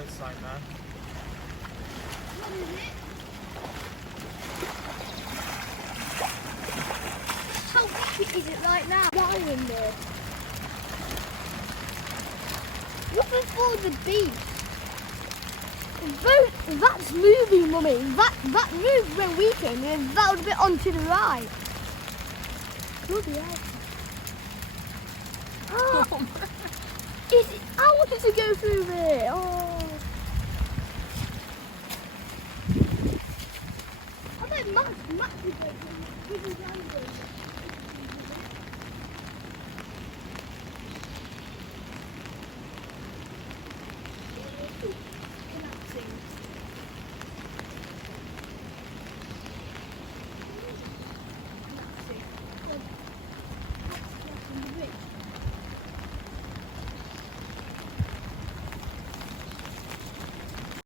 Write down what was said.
close sign there. What is it? How big is it right now? Down in there. Look before the beach. That's moving, Mummy. That moved when we came in. That would be onto the right. Look at that. Oh, I wanted to go through there. Oh. I bet Max would go through.